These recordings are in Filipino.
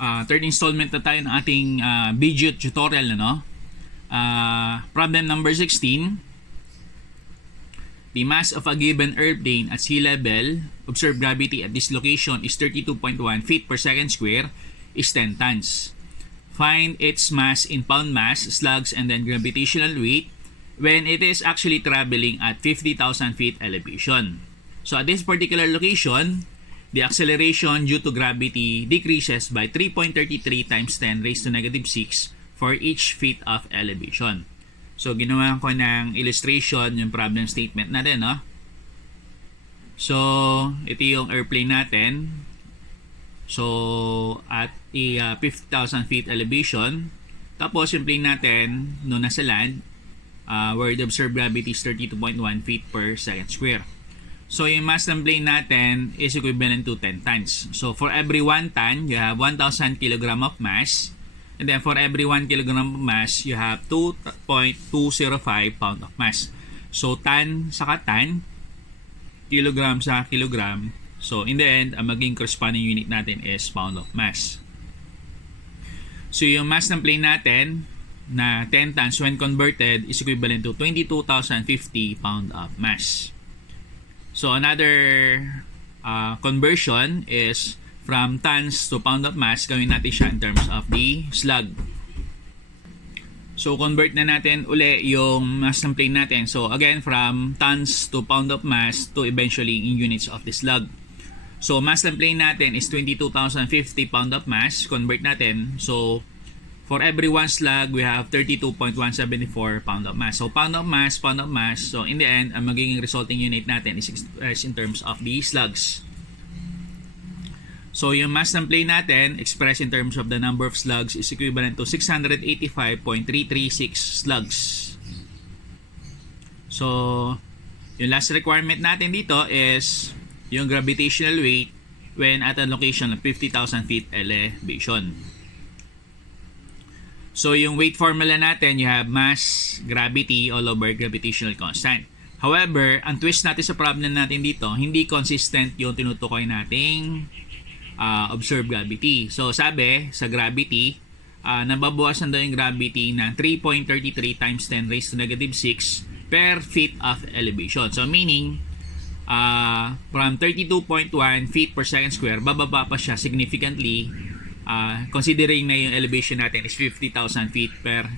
Third installment na tayo ng ating video tutorial, ano? Problem number 16. The mass of a given airplane at sea level, observed gravity at this location is 32.1 feet per second square, is 10 tons. Find its mass in pound mass, slugs, and then gravitational weight when it is actually traveling at 50,000 feet elevation. So at this particular location, the acceleration due to gravity decreases by 3.33 times 10 raised to negative 6 for each feet of elevation. So, ginawa ko ng illustration yung problem statement natin, no? So, ito yung airplane natin. So, at 50,000 feet elevation. Tapos, yung plane natin, no, nasa land, where the observed gravity is 32.1 feet per second square. So, yung mass ng plane natin is equivalent to 10 tons. So, for every 1 ton, you have 1,000 kilogram of mass. And then, for every 1 kilogram of mass, you have 2.205 pound of mass. So, ton sa ton, kilogram sa kilogram. So, in the end, ang maging corresponding unit natin is pound of mass. So, yung mass ng plane natin na 10 tons when converted is equivalent to 22,050 pound of mass. So, another conversion is from tons to pound of mass. Gawin natin siya in terms of the slug. So, convert na natin uli yung mass ng plane natin. So, again, from tons to pound of mass to eventually in units of the slug. So, mass ng plane natin is 22,050 pound of mass. Convert natin. So, for every 1 slug, we have 32.174 pound of mass. So, pound of mass, pound of mass. So, in the end, ang magiging resulting unit natin is expressed in terms of the slugs. So, yung mass ng plane natin, expressed in terms of the number of slugs, is equivalent to 685.336 slugs. So, yung last requirement natin dito is yung gravitational weight when at a location of 50,000 feet elevation. So, yung weight formula natin, you have mass, gravity, all over gravitational constant. However, ang twist natin sa problem natin dito, hindi consistent yung tinutukoy nating observed gravity. So, sabi, sa gravity, nababawasan daw yung gravity na 3.33 times 10 raised to negative 6 per feet of elevation. So, meaning, from 32.1 feet per second square, bababa pa siya significantly, considering na yung elevation natin is 50,000 feet per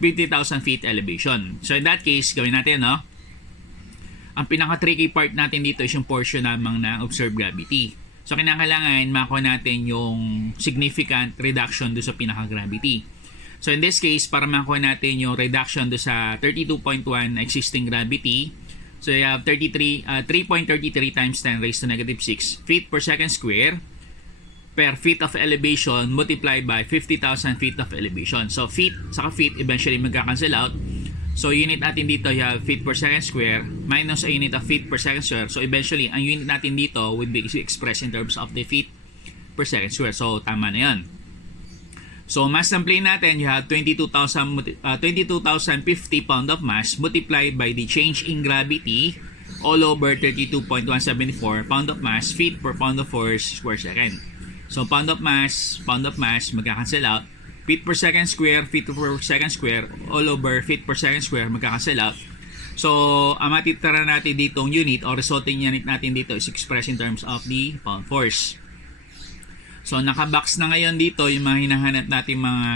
50,000 feet elevation. So, in that case, gawin natin, no? Ang pinaka-tricky part natin dito is yung portion namang na observed gravity. So, kinakailangan makuha natin yung significant reduction do sa pinaka-gravity. So, in this case, para makuha natin yung reduction do sa 32.1 existing gravity, so you have 3.33 times 10 raised to negative 6 feet per second square per feet of elevation multiplied by 50,000 feet of elevation. So, feet, saka feet, eventually magka-cancel out. So, unit natin dito, you have feet per second square minus a unit of feet per second square. So, eventually, ang unit natin dito would be expressed in terms of the feet per second square. So, tama na yan. So, mass ng plane natin, you have 22,050 pound of mass multiplied by the change in gravity all over 32.174 pound of mass feet per pound of force square second. So, pound of mass, magka-cancel out. Feet per second square, feet per second square, all over feet per second square, magka-cancel out. So, ang matitira natin ditong unit o resulting unit natin dito is expressed in terms of the pound force. So, nakabox na ngayon dito yung mga hinahanap natin mga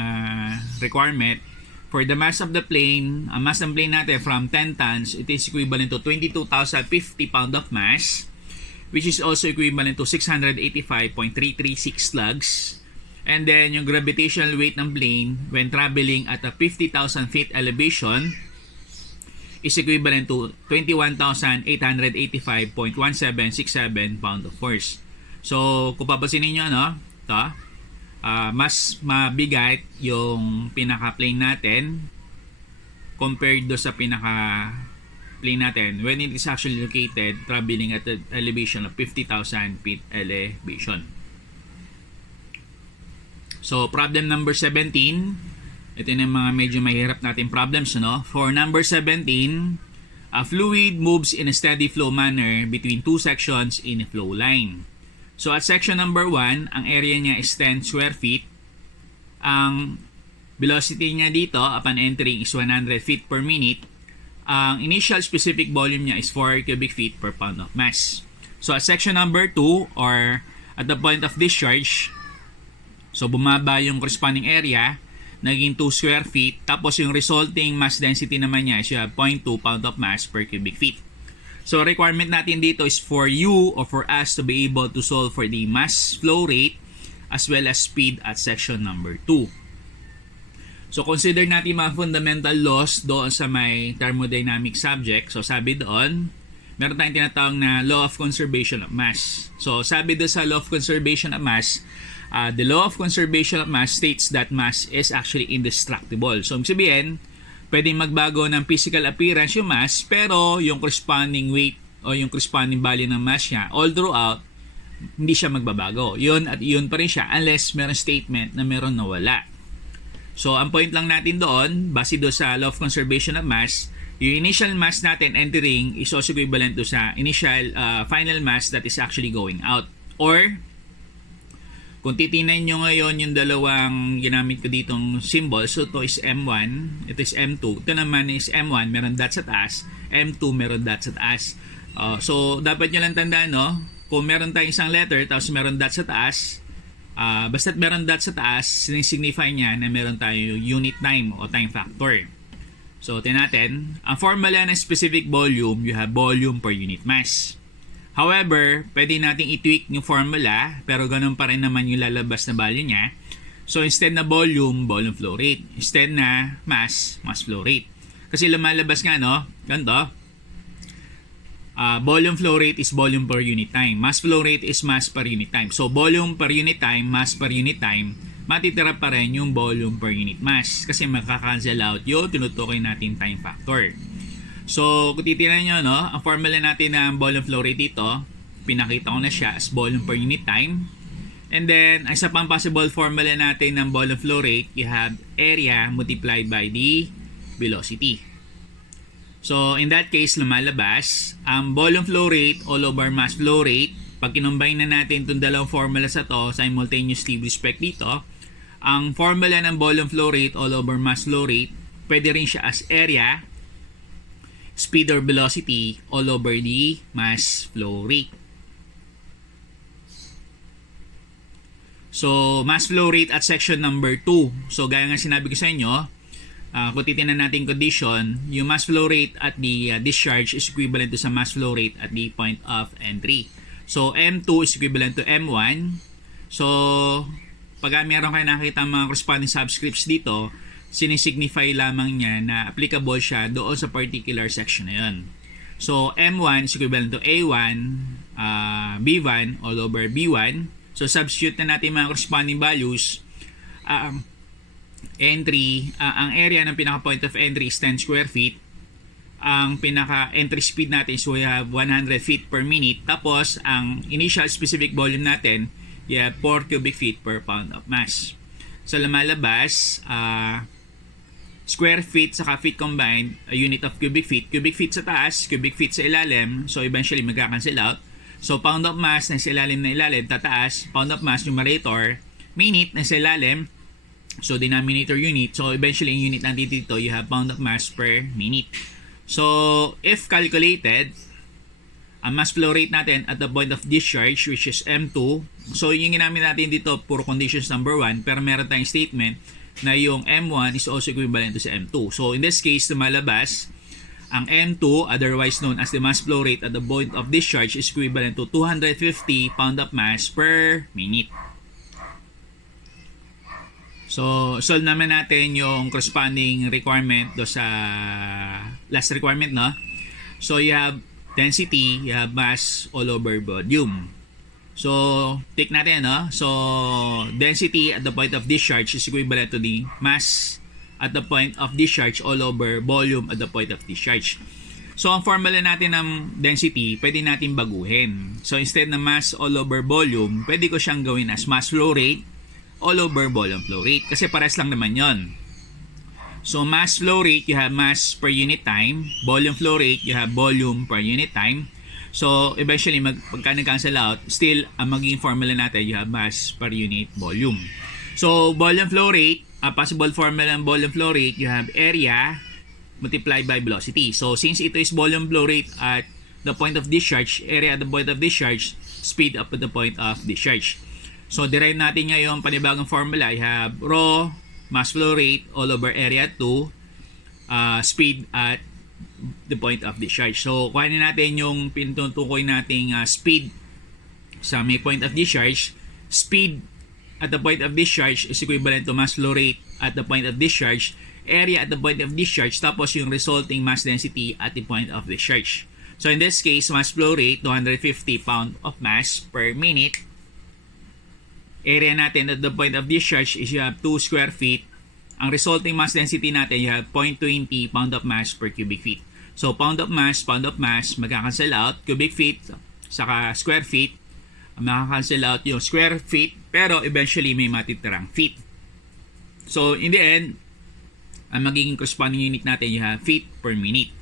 requirement. For the mass of the plane, ang mass ng plane natin from 10 tons, it is equivalent to 22,050 pound of mass, which is also equivalent to 685.336 slugs. And then, yung gravitational weight ng plane when traveling at a 50,000 feet elevation is equivalent to 21,885.1767 pound of force. So, kung papasin ninyo, no, ito, mas mabigat yung pinaka-plane natin compared do sa pinaka-plane natin when it is actually located traveling at an elevation of 50,000 feet elevation. So, problem number 17. Ito yung mga medyo mahirap natin problems, no? For number 17, a fluid moves in a steady flow manner between two sections in a flow line. So at section number 1, ang area niya is 10 square feet. Ang velocity niya dito upon entering is 100 feet per minute. Ang initial specific volume niya is 4 cubic feet per pound of mass. So at section number 2, or at the point of discharge, so bumaba yung corresponding area, naging 2 square feet, tapos yung resulting mass density naman niya is 0.2 pound of mass per cubic feet. So requirement natin dito is for you or for us to be able to solve for the mass flow rate as well as speed at section number 2. So consider natin mga fundamental laws doon sa may thermodynamic subject. So sabi doon, meron tayong tinatawag na law of conservation of mass. So sabi doon sa law of conservation of mass, the law of conservation of mass states that mass is actually indestructible. So ibig sabihin, pwedeng magbago ng physical appearance yung mass, pero yung corresponding weight o yung corresponding value ng mass niya all throughout, hindi siya magbabago. Yun at yun pa rin siya unless meron statement na meron nawala. So ang point lang natin doon, base doon sa law of conservation of mass, yung initial mass natin entering is also equivalent to sa initial final mass that is actually going out. Or kung titingnan nyo ngayon yung dalawang ginamit ko ditong symbol, so ito is M1, ito is M2, ito naman is M1, meron dots sa taas, M2 meron dots sa taas. So dapat nyo lang tandaan, no? Kung meron tayong isang letter tapos meron dots sa taas, basta't meron dots sa taas, sinisignify niya na meron tayong unit time o time factor. So tingnan natin, ang formula ng specific volume, you have volume per unit mass. However, pwede nating i-tweak yung formula, pero ganun pa rin naman yung lalabas na value niya. So instead na volume, volume flow rate. Instead na mass, mass flow rate. Kasi lumalabas nga, no? Ganito. Volume flow rate is volume per unit time. Mass flow rate is mass per unit time. So volume per unit time, mass per unit time, matitira pa rin yung volume per unit mass. Kasi makakancel out yung tinutukoy natin time factor. So, kung titignan nyo, no, ang formula natin ng volume flow rate dito, pinakita ko na siya as volume per unit time. And then, ang isa pang possible formula natin ng volume flow rate, you have area multiplied by the velocity. So, in that case, lumalabas, ang volume flow rate all over mass flow rate, pag kinumbine na natin itong dalawang formula sa to, simultaneously with respect dito, ang formula ng volume flow rate all over mass flow rate, pwede rin siya as area, speed or velocity all over the mass flow rate. So, mass flow rate at section number 2. So, gaya nga sinabi ko sa inyo, kung titignan natin condition, yung mass flow rate at the discharge is equivalent to sa mass flow rate at the point of entry. So, M2 is equivalent to M1. So, pag meron kayo nakita mga corresponding subscripts dito, sinisignify lamang niya na applicable siya doon sa particular section na yun. So, M1 is equivalent to A1, B1 all over B1. So, substitute na natin mga corresponding values. Entry, ang area ng pinaka-point of entry is 10 square feet. Ang pinaka-entry speed natin is we have 100 feet per minute. Tapos, ang initial specific volume natin, you have 4 cubic feet per pound of mass. So, lumalabas, square feet saka feet combined, a unit of cubic feet. Cubic feet sa taas, cubic feet sa ilalim. So, eventually, magka-cancel out. So, pound of mass na sa ilalim na ilalim, tataas. Pound of mass, numerator. Minute na sa ilalim. So, denominator unit. So, eventually, yung unit natin dito, you have pound of mass per minute. So, if calculated, ang mass flow rate natin at the point of discharge, which is M2. So, yung ginamit natin dito, puro conditions number 1. Pero meron tayong statement na yung M1 is also equivalent to sa M2. So, in this case, lumalabas, ang M2, otherwise known as the mass flow rate at the point of discharge, is equivalent to 250 pound of mass per minute. So, solve naman natin yung corresponding requirement do sa last requirement, no? So, you have density, you have mass all over volume. So, take natin, no? So, density at the point of discharge is equivalent to the mass at the point of discharge all over volume at the point of discharge. So, ang formula natin ng density, pwede natin baguhin. So, instead na mass all over volume, pwede ko siyang gawin as mass flow rate all over volume flow rate. Kasi pares lang naman yon. So, mass flow rate, you have mass per unit time. Volume flow rate, you have volume per unit time. So, eventually, pagka nag-cancel out, still, ang magiging formula natin, you have mass per unit volume. So, volume flow rate, possible formula ng volume flow rate, you have area multiplied by velocity. So, since ito is volume flow rate at the point of discharge, area at the point of discharge, speed up at the point of discharge. So, derive natin ngayon panibagong formula. You have rho mass flow rate all over area 2, speed at the point of discharge. So, kuhanin natin yung pinutukoy nating speed sa may point of discharge. Speed at the point of discharge is equivalent to mass flow rate at the point of discharge, area at the point of discharge, tapos yung resulting mass density at the point of discharge. So, in this case, mass flow rate, 250 pound of mass per minute. Area natin at the point of discharge is you have 2 square feet. Ang resulting mass density natin, you have 0.20 pound of mass per cubic feet. So, pound of mass, magkakancel out. Cubic feet, saka square feet, makakancel out yung square feet, pero eventually may matitirang feet. So, in the end, ang magiging corresponding unit natin, you have feet per minute.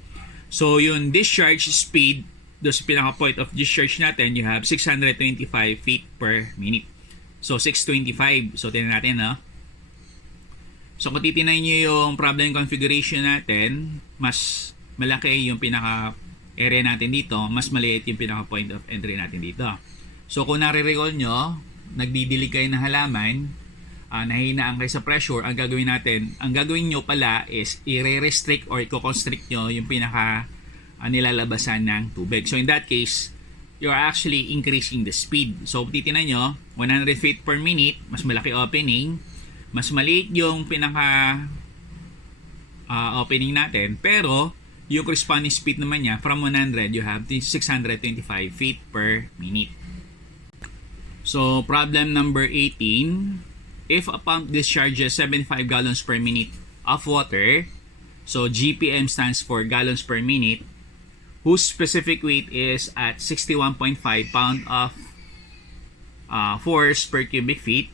So, yung discharge speed, doon sa pinaka-point of discharge natin, you have 625 feet per minute. So, 625. So, tingnan natin, no? So, kung titignan nyo yung problem configuration natin, mas malaki yung pinaka-area natin dito, mas maliit yung pinaka-point of entry natin dito. So, kung nare-recall nyo, nagdidilig kayo ng halaman, nahinaan kayo sa pressure, ang gagawin nyo pala is i-restrict or i-constrict nyo yung pinaka-nilalabasan ng tubig. So, in that case, you're actually increasing the speed. So, titignan nyo, 100 feet per minute, mas malaki opening, mas maliit yung pinaka-opening natin, pero yung corresponding speed naman niya, from 100, you have 625 feet per minute. So, problem number 18, if a pump discharges 75 gallons per minute of water, so GPM stands for gallons per minute, whose specific weight is at 61.5 pound of force per cubic feet.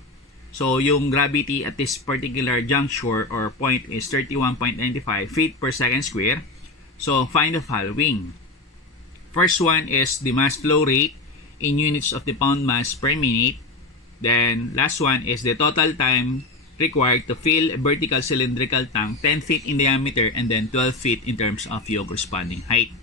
So, yung gravity at this particular juncture or point is 31.95 feet per second square. So, find the following. First one is the mass flow rate in units of the pound mass per minute. Then, last one is the total time required to fill a vertical cylindrical tank 10 feet in diameter and then 12 feet in terms of your corresponding height.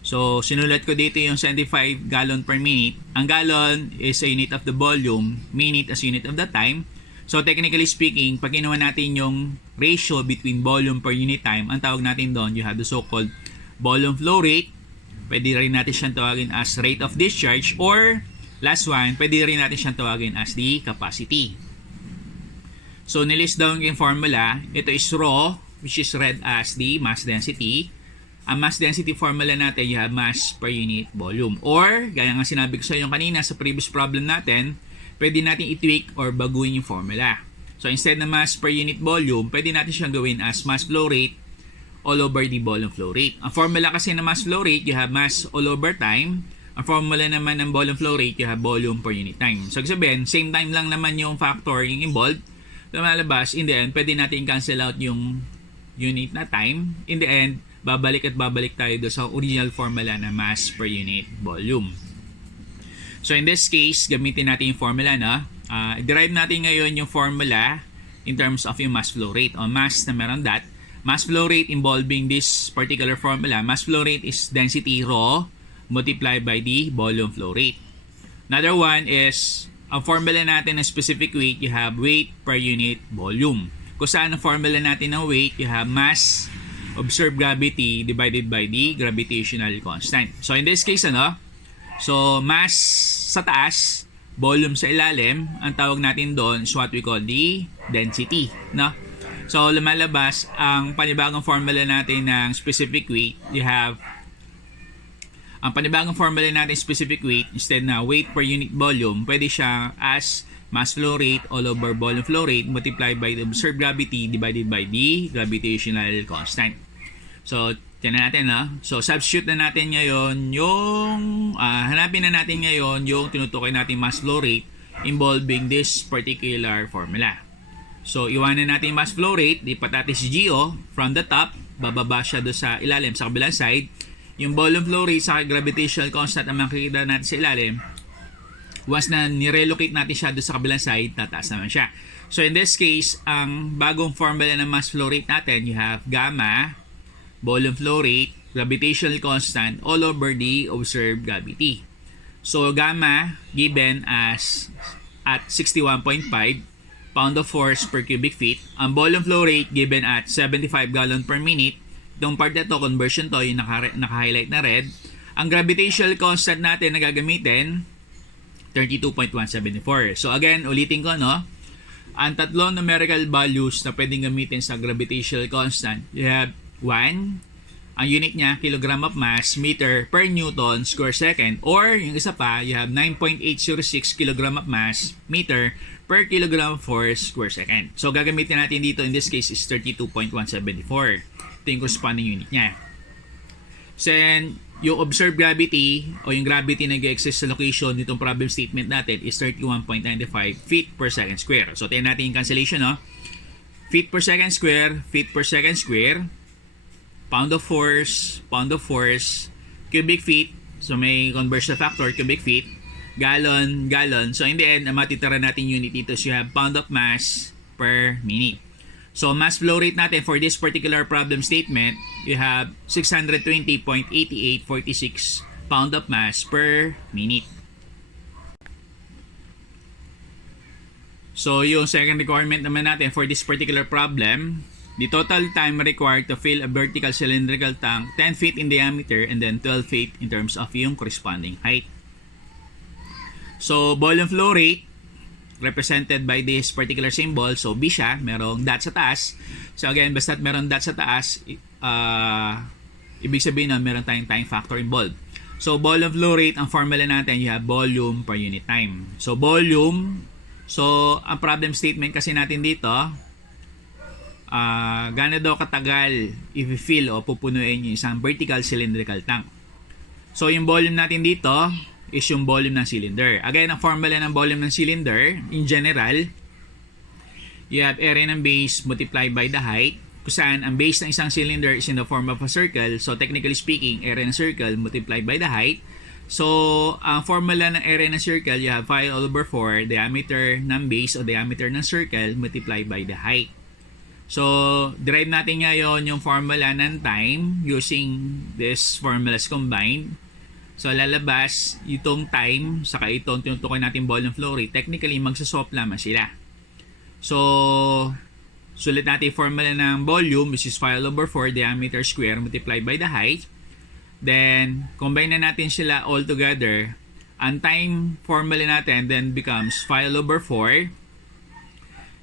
So, sinulat ko dito yung 75 gallon per minute. Ang gallon is a unit of the volume, minute as unit of the time. So, technically speaking, pag ginawa natin yung ratio between volume per unit time, ang tawag natin doon, you have the so-called volume flow rate. Pwede rin natin siyang tawagin as rate of discharge, or last one, pwede rin natin siyang tawagin as the capacity. So, nilist down yung formula. Ito is rho, which is read as the mass density. Ang mass density formula natin, you have mass per unit volume. Or, gaya nga sinabi ko sa inyo kanina sa previous problem natin, pwede natin i-tweak or baguhin yung formula. So, instead na mass per unit volume, pwede natin siyang gawin as mass flow rate all over the volume flow rate. Ang formula kasi ng mass flow rate, you have mass all over time. Ang formula naman ng volume flow rate, you have volume per unit time. So, sabihin, same time lang naman yung factor yung involved. Lumalabas, in the end, pwede natin cancel out yung unit na time. In the end, babalik tayo do sa original formula na mass per unit volume. So, in this case, gamitin natin yung formula na. Derive natin ngayon yung formula in terms of yung mass flow rate o mass na meron that. Mass flow rate involving this particular formula. Mass flow rate is density rho multiplied by the volume flow rate. Another one is, ang formula natin ng specific weight, you have weight per unit volume. Kung saan ang formula natin ng weight, you have mass observed gravity divided by the gravitational constant. So, in this case, so, mass sa taas, volume sa ilalim, ang tawag natin doon is what we call the density. So, lumalabas, ang panibagong formula natin ng specific weight, you have, ang panibagong formula natin specific weight, instead na weight per unit volume, pwede siya as mass flow rate all over volume flow rate multiplied by the observed gravity divided by the gravitational constant. So, tiyan natin So, substitute na natin ngayon yung, hanapin na natin ngayon yung tinutukoy natin mass flow rate involving this particular formula. So, iwanan natin mass flow rate, lipat natin si GO from the top, bababa siya do sa ilalim sa kabilang side. yung volume flow rate sa gravitational constant ang makikita natin sa ilalim. Once na nirelocate natin siya doon sa kabilang side, tataas naman siya. So in this case, ang bagong formula ng mass flow rate natin, you have gamma, volume flow rate, gravitational constant all over the observed gravity. So gamma given as at 61.5 pound of force per cubic feet. Ang volume flow rate given at 75 gallon per minute. Itong part na to, conversion to, yung naka-highlight na red. Ang gravitational constant natin na gagamitin, 32.174. So again, ulitin ko, no? Ang tatlong numerical values na pwedeng gamitin sa gravitational constant, you have 1, ang unit niya, kilogram of mass, meter per newton square second. Or, yung isa pa, you have 9.806 kilogram of mass, meter per kilogram of force square second. So, gagamitin natin dito, in this case, is 32.174. Ito yung corresponding unit niya. So, yung observed gravity, o yung gravity na nag-exist sa location nitong problem statement natin is 31.95 feet per second square. So, tingnan natin yung cancellation, no? Feet per second square, pound of force, cubic feet, so may conversion factor, cubic feet, gallon. So in the end, ang matitira natin unit dito, so you have pound of mass per minute. So mass flow rate natin for this particular problem statement, you have 620.8846 pound of mass per minute. So yung second requirement naman natin for this particular problem, the total time required to fill a vertical cylindrical tank 10 feet in diameter and then 12 feet in terms of yung corresponding height. So, volume flow rate represented by this particular symbol. So, B siya, merong dot sa taas. So, again, basta't merong dot sa taas, ibig sabihin na meron tayong time factor involved. So, volume flow rate, ang formula natin, you have volume per unit time. So, volume, so, ang problem statement kasi natin dito, gaano daw katagal i-fill o pupunuin yung isang vertical cylindrical tank. So, yung volume natin dito is yung volume ng cylinder. Again, ang formula ng volume ng cylinder, in general, you have area ng base multiplied by the height, kung saan ang base ng isang cylinder is in the form of a circle. So, technically speaking, area ng circle multiplied by the height. So, ang formula ng area ng circle, you have pi all over 4, diameter ng base o diameter ng circle multiplied by the height. So, derive natin ngayon yung formula ng time using this formulas combined. So, lalabas itong time saka itong tinutukoy natin volume flow rate. Technically, magsaswap lamang sila. So, sulit natin yung formula ng volume, which is pi all over 4 diameter square multiplied by the height. Then, combine na natin sila all together. Ang time formula natin then becomes pi all over 4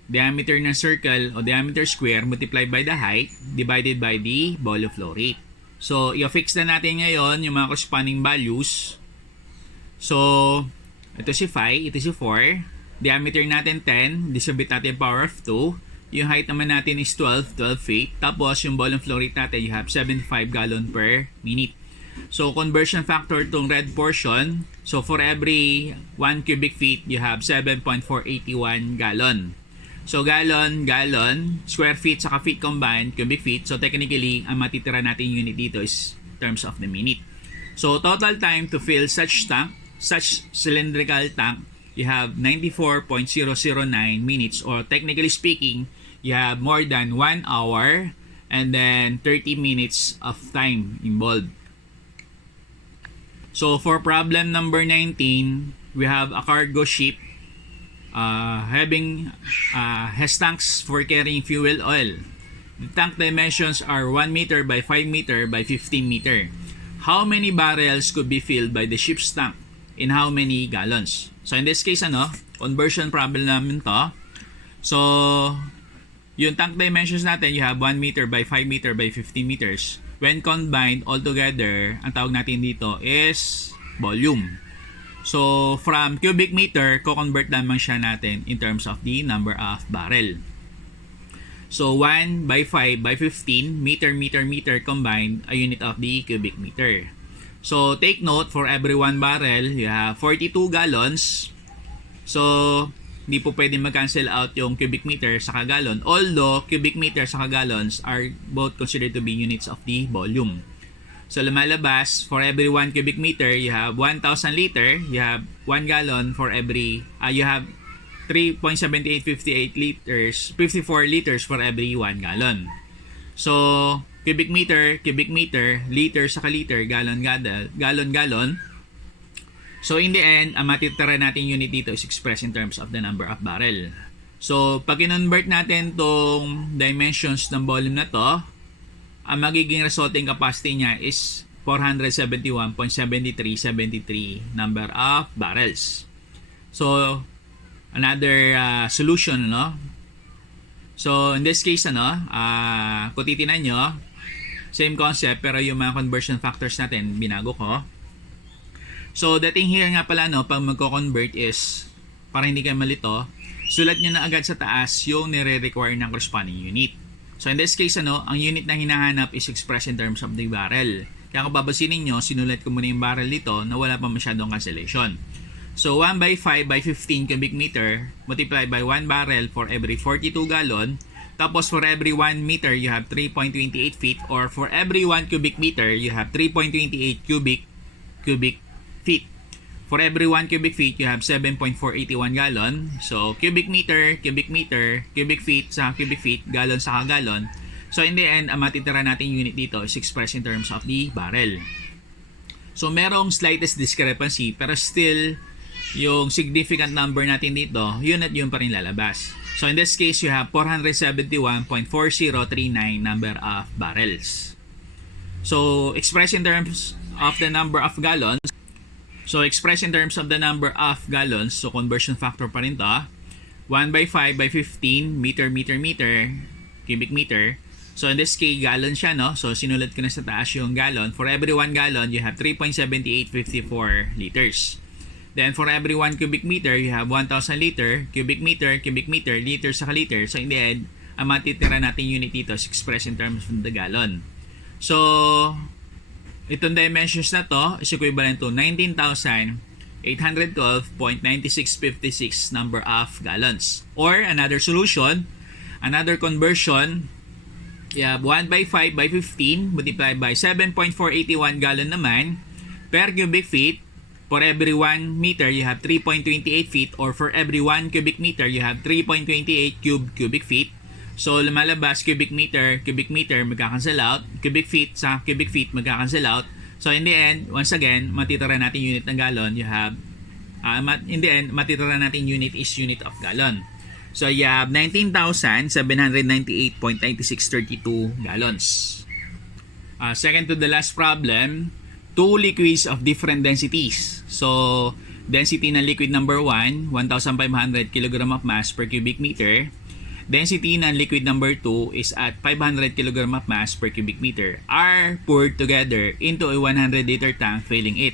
diameter ng circle o diameter square multiplied by the height divided by the volume flow rate. So, i-fix na natin ngayon yung mga corresponding values. So, ito si phi, ito si 4. Diameter natin 10, distribute natin power of 2. Yung height naman natin is 12 feet. Tapos, yung volume flow rate natin, you have 75 gallon per minute. So, conversion factor itong red portion. So, for every 1 cubic feet, you have 7.481 gallon. So, gallon, square feet, saka feet combined, cubic feet. So, technically, ang matitira natin unit dito is terms of the minute. So, total time to fill such cylindrical tank, you have 94.009 minutes, or technically speaking, you have more than 1 hour and then 30 minutes of time involved. So, for problem number 19, we have a cargo ship has tanks for carrying fuel oil. The tank dimensions are 1 meter by 5 meter by 15 meter. How many barrels could be filled by the ship's tank? In how many gallons? So in this case, conversion problem namin to. So, yung tank dimensions natin, you have 1 meter by 5 meter by 15 meters. When combined all together, ang tawag natin dito is volume. So, from cubic meter, ko-convert lamang siya natin in terms of the number of barrel. So, 1 by 5 by 15, meter combined, a unit of the cubic meter. So, take note, for every 1 barrel, you have 42 gallons. So, hindi po pwede mag-cancel out yung cubic meter sa gallon. Although, cubic meter sa gallons are both considered to be units of the volume. So lumalabas, for every 1 cubic meter, you have 1,000 liter, you have 1 gallon for every, you have 3.7858 liters, 54 liters for every 1 gallon. So, cubic meter, liter saka liter, gallon. So, in the end, ang matitira natin unit dito is expressed in terms of the number of barrel. So, pag i-convert natin tong dimensions ng volume na to, ang magiging resulting capacity niya is 471.7373 number of barrels. So, another solution, no? So, in this case, kung titinan nyo, same concept, pero yung mga conversion factors natin, binago ko. So, the thing here nga pala, pag magko-convert is, para hindi kayo malito, sulat nyo na agad sa taas yung nire-require ng corresponding unit. So, in this case, ang unit na hinahanap is expressed in terms of the barrel. Kaya kung babasinin nyo, sinulat ko muna yung barrel dito na wala pa masyadong cancellation. So, 1 by 5 by 15 cubic meter multiplied by 1 barrel for every 42 gallon. Tapos, for every 1 meter, you have 3.28 feet. Or for every 1 cubic meter, you have 3.28 cubic feet. For every 1 cubic feet, you have 7.481 gallon. So, cubic meter, cubic feet sa cubic feet, gallon sa gallon. So, in the end, ang matitira natin unit dito is expressed in terms of the barrel. So, merong slightest discrepancy, pero still, yung significant number natin dito, yun at yun pa rin lalabas. So, in this case, you have 471.4039 number of barrels. So, expressed in terms of the number of gallons, so, expressed in terms of the number of gallons, so conversion factor pa rin to, 1 by 5 by 15, meter, cubic meter. So, in this case, gallon siya, no? So, sinulat ko na sa taas yung gallon. For every 1 gallon, you have 3.7854 liters. Then, for every 1 cubic meter, you have 1,000 liter, cubic meter, liter saka liter. So, in the end, ang matitira natin unit dito is expressed in terms of the gallon. So, itong dimensions na to is equivalent to 19,812.9656 number of gallons. Or another solution, another conversion, you have 1 by 5 by 15 multiplied by 7.481 gallon naman per cubic feet. For every 1 meter, you have 3.28 feet. Or for every 1 cubic meter, you have 3.28 cubic feet. So, lumalabas, cubic meter, magkakancel out. Cubic feet sa cubic feet, magkakancel out. So, in the end, once again, matitira natin unit ng gallon. You have, in the end, matitira natin unit is unit of gallon. So, you have 19,798.9632 gallons. Second to the last problem, two liquids of different densities. So, density ng liquid number 1, 1,500 kg of mass per cubic meter. Density ng liquid number 2 is at 500 kg of mass per cubic meter are poured together into a 100 liter tank, filling it.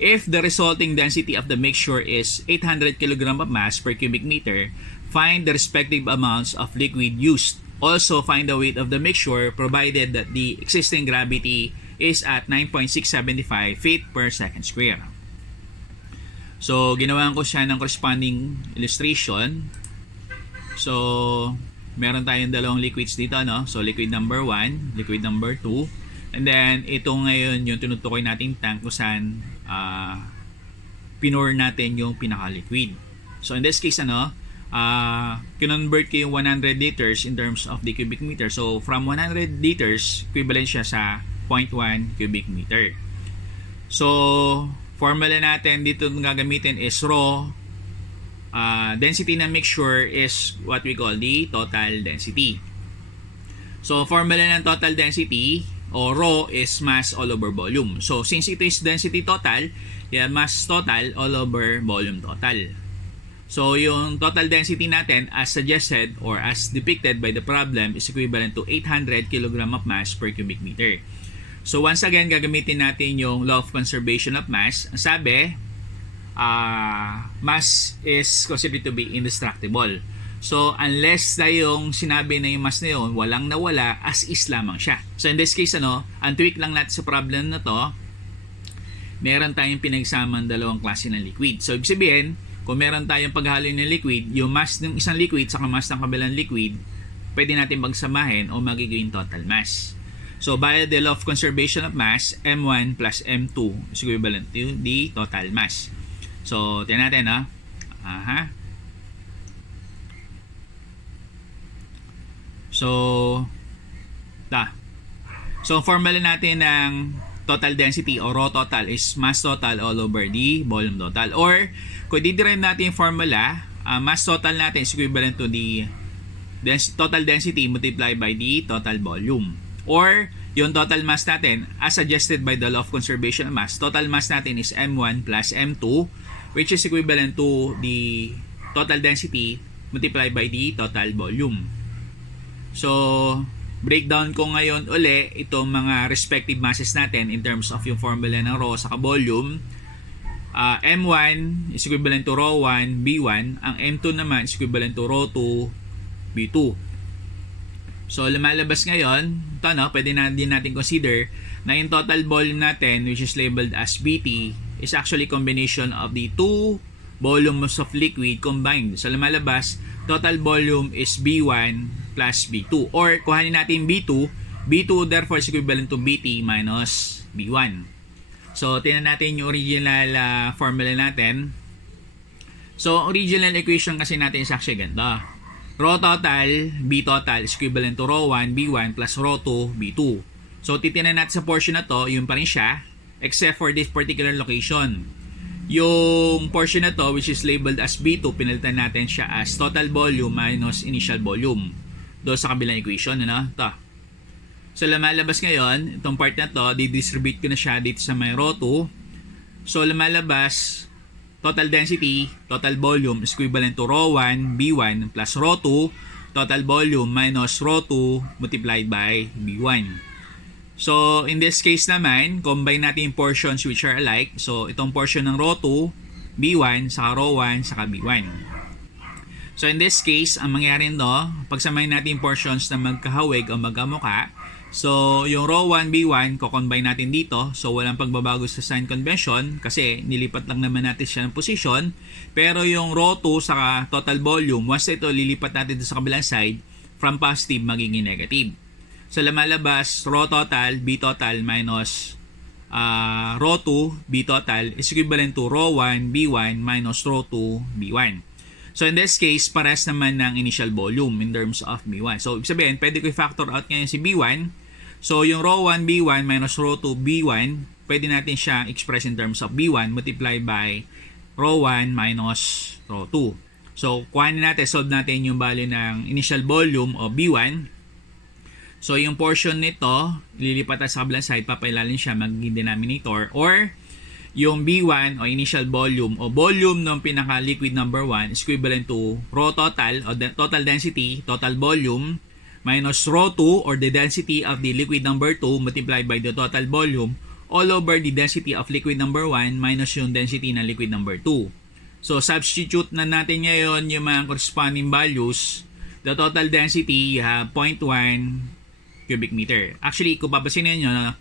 If the resulting density of the mixture is 800 kg of mass per cubic meter, find the respective amounts of liquid used. Also, find the weight of the mixture provided that the existing gravity is at 9.675 feet per second square. So, ginawan ko siya ng corresponding illustration. So, meron tayong dalawang liquids dito, no? So, liquid number 1, liquid number 2. And then, ito ngayon yung tinutukoy nating tank kung saan pinor natin yung pinaka-liquid. So, in this case, kinonvert ko yung 100 liters in terms of the cubic meter. So, from 100 liters, equivalent siya sa 0.1 cubic meter. So, formula natin dito gagamitin is raw. Density ng mixture is what we call the total density. So, formula ng total density o raw is mass all over volume. So, since ito is density total, mass total all over volume total. So, yung total density natin as suggested or as depicted by the problem is equivalent to 800 kg of mass per cubic meter. So, once again, gagamitin natin yung law of conservation of mass. Ang sabi, mass is considered to be indestructible. So, unless tayong sinabi na yung mass na yun, walang nawala, as is lamang siya. So, in this case, ang tweak lang natin sa problem na to, meron tayong pinagsamang dalawang klase ng liquid. So, ibig sabihin, kung meron tayong paghalo ng liquid, yung mass ng isang liquid sa mass ng kabilang liquid, pwede natin pagsamahin o magiging total mass. So, by the law of conservation of mass, M1 plus M2 is equivalent to the total mass. So, tingnan natin, no? So, So, formula natin ng total density o raw total is mass total all over the volume total. Or, kung diderive natin yung formula, mass total natin is equivalent to the total density multiplied by the total volume. Or, yung total mass natin, as suggested by the law of conservation of mass, total mass natin is M1 plus M2, which is equivalent to the total density multiplied by the total volume. So, breakdown ko ngayon uli itong mga respective masses natin in terms of yung formula ng raw sa volume. M1 is equivalent to rho 1 B1. Ang M2 naman is equivalent to rho 2 B2. So, lumalabas ngayon, ito, no, pwede na din natin consider na yung total volume natin, which is labeled as BT, is actually combination of the two volumes of liquid combined. So, lumalabas, total volume is B1 plus B2. Or, kuhanin natin B2. B2 therefore is equivalent to BT minus B1. So, tingnan natin yung original formula natin. So, original equation kasi natin is actually ganito. Rho total, B total is equivalent to rho 1, B1 plus rho 2, B2. So, titingnan natin sa portion na to, yun pa rin siya, except for this particular location. Yung portion na to, which is labeled as B2, pinalitan natin siya as total volume minus initial volume. Doon sa kabilang equation, ano? Ito. So, lumalabas ngayon, itong part na to, didistribute ko na siya dito sa may rho 2. So, lumalabas, total density, total volume is equivalent to rho 1, B1 plus rho 2, total volume minus rho 2 multiplied by B1. So, in this case naman, combine natin yung portions which are alike. So, itong portion ng rho 2, B1, saka rho 1, saka B1. So, in this case, ang mangyari no, pagsamahin natin yung portions na magkahawig o magkamuka. So, yung rho 1, B1, ko-combine natin dito. So, walang pagbabago sa sign convention kasi nilipat lang naman natin siya ng position. Pero yung rho 2 saka total volume, once ito lilipat natin sa kabilang side, from positive magiging negative. So, lumalabas, rho total, B total minus rho 2, B total is equivalent to rho 1, B1 minus rho 2, B1. So, in this case, pares naman ng initial volume in terms of B1. So, ibig sabihin, pwede ko i-factor out ngayon si B1. So, yung rho 1, B1 minus rho 2, B1, pwede natin siya express in terms of B1 multiplied by rho 1 minus rho 2. So, kuhanin natin, solve natin yung value ng initial volume o B1. So, yung portion nito, lilipat sa kabilang side, papailalin siya magiging denominator. Or, yung B1 o initial volume o volume ng pinaka-liquid number 1 is equivalent to rho total o total density, total volume, minus rho 2 or the density of the liquid number 2 multiplied by the total volume all over the density of liquid number 1 minus yung density ng liquid number 2. So, substitute na natin ngayon yung mga corresponding values. The total density, you have 0.1 cubic meter. Actually, kung papansinin nyo,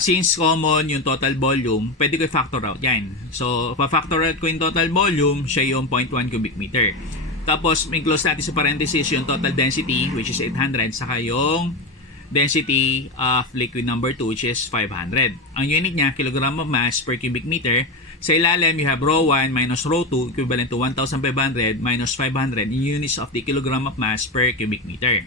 since common yung total volume, pwede ko i-factor out yan. So, pa-factor out ko yung total volume, siya yung 0.1 cubic meter. Tapos, may close natin sa parenthesis yung total density, which is 800, saka yung density of liquid number 2, which is 500. Ang unit niya, kilogram of mass per cubic meter. Sa ilalim, you have rho 1 minus rho 2, equivalent to 1,500 minus 500 in units of the kilogram of mass per cubic meter.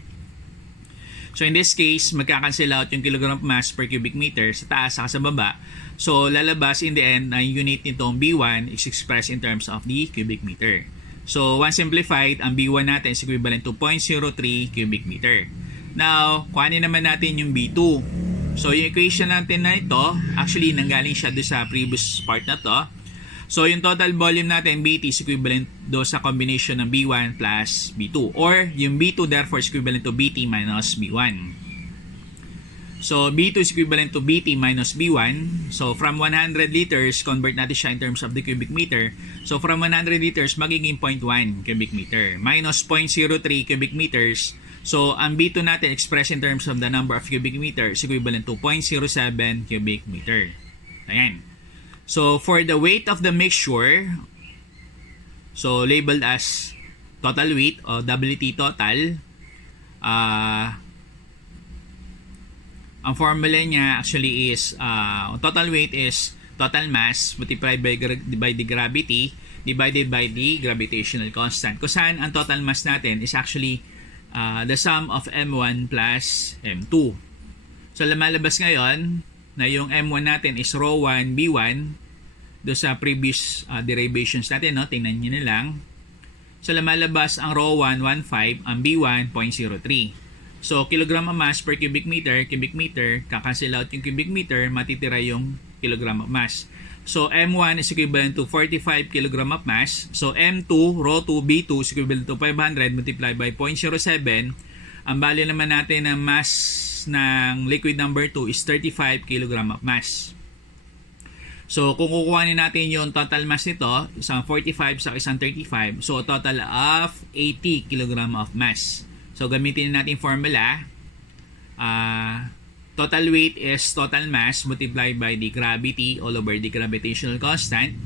So, in this case, magkakancel out yung kilogram of mass per cubic meter sa taas saka sa baba. So, lalabas in the end, ang unit nitong B1 is expressed in terms of the cubic meter. So, once simplified, ang B1 natin is equivalent to 0.03 cubic meter. Now, kuhanin naman natin yung B2. So, yung equation natin na ito, actually, nanggaling siya doon sa previous part na to. So, yung total volume natin, BT, is equivalent do sa combination ng B1 plus B2. Or, yung B2 therefore is equivalent to BT minus B1. So, B2 is equivalent to BT minus B1. So, from 100 liters, convert natin siya in terms of the cubic meter. So, from 100 liters, magiging 0.1 cubic meter. Minus 0.03 cubic meters. So, ang B2 natin expressed in terms of the number of cubic meters is equivalent to 0.07 cubic meter. Ayan. So, for the weight of the mixture, so labeled as total weight o WT total, Ang formula niya actually is total weight is total mass multiplied by the gravity divided by the gravitational constant. Kung saan ang total mass natin is actually the sum of M1 plus M2. So lumalabas ngayon na yung M1 natin is rho 1 B1 do sa previous derivations natin, no? Tingnan niyo na lang. So lumalabas ang rho 1 1.5, ang B1 0.03. So, kilogram of mass per cubic meter, kakancel out yung cubic meter, matitira yung kilogram of mass. So, M1 is equivalent to 45 kilogram of mass. So, M2, rho 2, B2 is equivalent to 500 multiplied by 0.07. Ang value naman natin ng mass ng liquid number 2 is 35 kilogram of mass. So, kung kukuhanin natin yung total mass nito, isang 45 sa isang 35, so total of 80 kilogram of mass. So, gamitin natin formula. Total weight is total mass multiplied by the gravity all over the gravitational constant.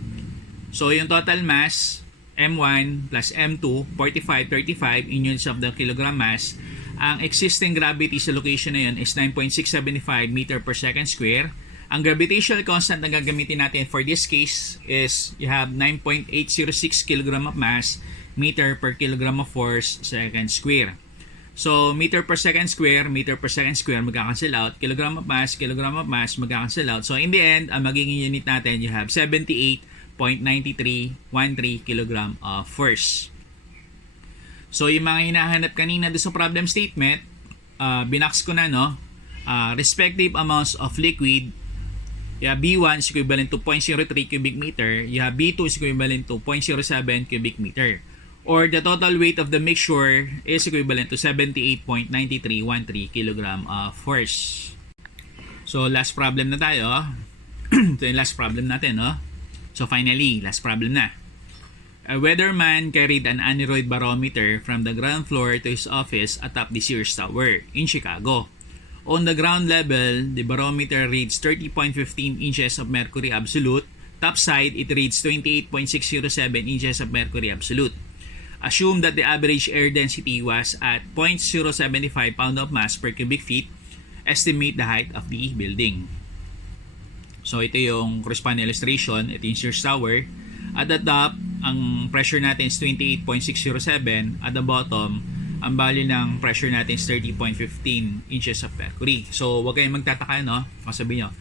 So, yung total mass, M1 plus M2, 45, 35 in units of the kilogram mass. Ang existing gravity sa location na yun is 9.675 meter per second square. Ang gravitational constant na gagamitin natin for this case is you have 9.806 kilogram of mass meter per kilogram of force second square. So, meter per second square, magkakancel out. Kilogram of mass, magkakancel out. So, in the end, ang magiging unit natin, you have 78.9313 kilogram of force. So, yung mga hinahanap kanina doon sa problem statement, binox ko na, no? Respective amounts of liquid, you have B1 is equivalent to 0.03 cubic meter, you have B2 is equivalent to 0.07 cubic meter. Or the total weight of the mixture is equivalent to 78.9313 kilogram of force. So, last problem na tayo. Ito yung last problem natin, no? So, finally, last problem na. A weatherman carried an aneroid barometer from the ground floor to his office atop the Sears Tower in Chicago. On the ground level, the barometer reads 30.15 inches of mercury absolute. Top side, it reads 28.607 inches of mercury absolute. Assume that the average air density was at 0.075 pound of mass per cubic feet. Estimate the height of the building. So, ito yung corresponding illustration. Ito yung Sears Tower. At the top, ang pressure natin is 28.607. At the bottom, ang value ng pressure natin is 30.15 inches of mercury. So, huwag kayong magtataka, no? Sabi nyo,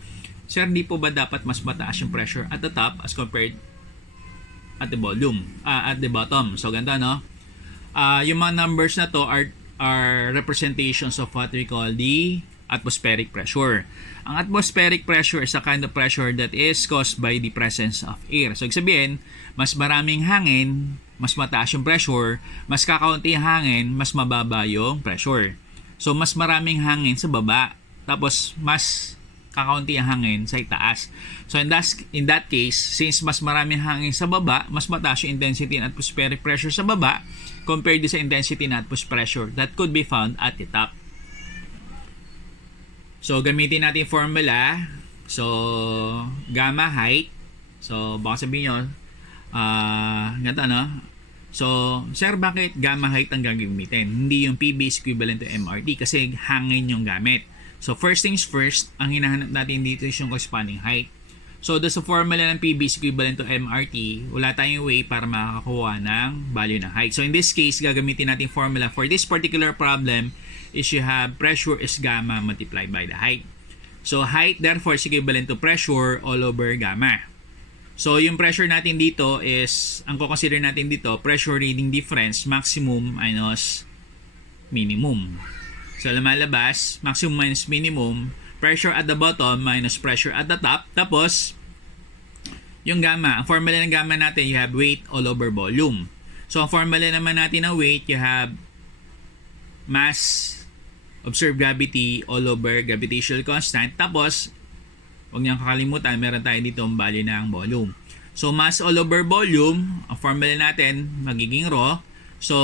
sir, di po ba dapat mas mataas yung pressure at the top as compared at the volume, at the bottom? So, ganda, no? Yung mga numbers na to are representations of what we call the atmospheric pressure. Ang atmospheric pressure is a kind of pressure that is caused by the presence of air. So, ibig sabihin, mas maraming hangin, mas mataas yung pressure, mas kakaunti yung hangin, mas mababa yung pressure. So, mas maraming hangin sa baba, tapos mas kakaunti ang hangin sa itaas. So, in that case, since mas maraming hangin sa baba, mas mataas yung intensity ng atmospheric pressure sa baba compared sa intensity ng atmospheric pressure that could be found at the top. So, gamitin natin yung formula. So, gamma height. So, baka sabihin nyo, ganito, no? So, sir, bakit gamma height ang gagamitin? Hindi yung PB is equivalent to MRT kasi hangin yung gamit. So, first things first, ang hinahanap natin dito is yung corresponding height. So, doon sa formula ng PB is equivalent to MRT, wala tayong way para makakakuha ng value ng height. So, in this case, gagamitin natin formula for this particular problem is you have pressure is gamma multiplied by the height. So, height therefore is equivalent to pressure all over gamma. So, yung pressure natin dito is, ang consider natin dito, pressure reading difference, maximum minus minimum. So, lumalabas, maximum minus minimum, pressure at the bottom minus pressure at the top. Tapos, yung gamma, ang formula ng gamma natin, you have weight all over volume. So, ang formula naman natin ng weight, you have mass, observed gravity all over gravitational constant. Tapos, huwag niyang kakalimutan, meron tayo dito ang value ng volume. So, mass all over volume, ang formula natin, magiging rho. So,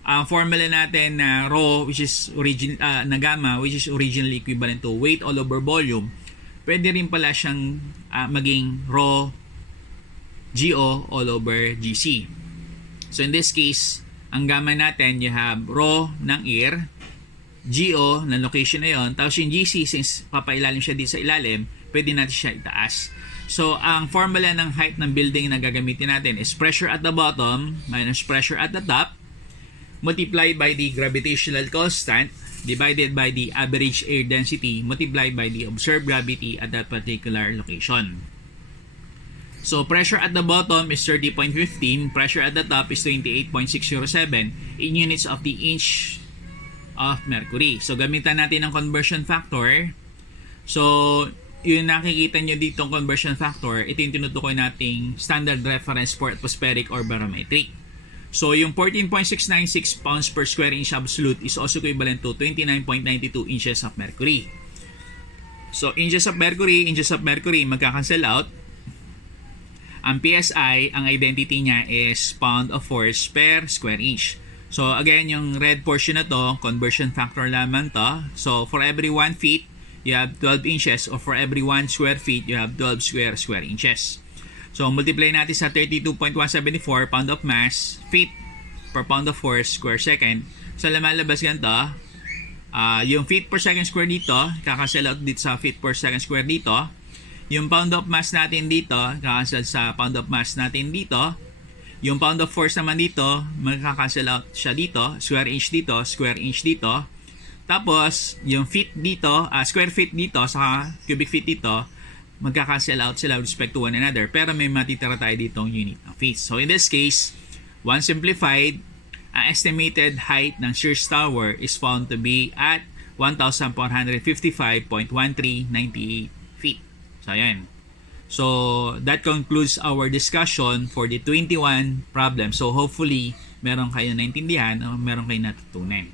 ang formula natin na rho, which is na gamma, which is originally equivalent to weight all over volume, pwede rin pala siyang maging rho GO all over GC. So in this case, ang gamma natin, you have rho ng air GO na location na yon. Tapos yung GC, since papailalim siya dito sa ilalim, pwede natin siya itaas. So, ang formula ng height ng building na gagamitin natin is pressure at the bottom minus pressure at the top multiplied by the gravitational constant divided by the average air density multiplied by the observed gravity at that particular location. So, pressure at the bottom is 30.15, pressure at the top is 28.607 in units of the inch of mercury. So, gamitan natin ang conversion factor. So, yung nakikita nyo dito conversion factor, ito yung tinutukoy nating standard reference for atmospheric or barometric. So, yung 14.696 pounds per square inch absolute is also equivalent to 29.92 inches of mercury. So, inches of mercury, magkakancel out. Ang PSI, ang identity niya is pound of force per square inch. So, again, yung red portion na to, conversion factor lamang to. So, for every 1 feet, you have 12 inches, or for every 1 square feet, you have 12 square inches. So, multiply natin sa 32.174 pound of mass, feet per pound of force, square second. So, lumalabas ganito, yung feet per second square dito, kakancel out dito sa feet per second square dito. Yung pound of mass natin dito, kakancel sa pound of mass natin dito. Yung pound of force naman dito, magkakancel out siya dito, square inch dito. Tapos, yung feet dito, square feet dito, sa cubic feet dito, magka-cancel out sila with respect to one another. Pero may matitira tayo ditong unit ng feet. So, in this case, once simplified, ang estimated height ng Sears Tower is found to be at 1,455.1398 feet. So, ayan. So, that concludes our discussion for the 21 problem. So, hopefully, meron kayo naintindihan o meron kayo natutunan.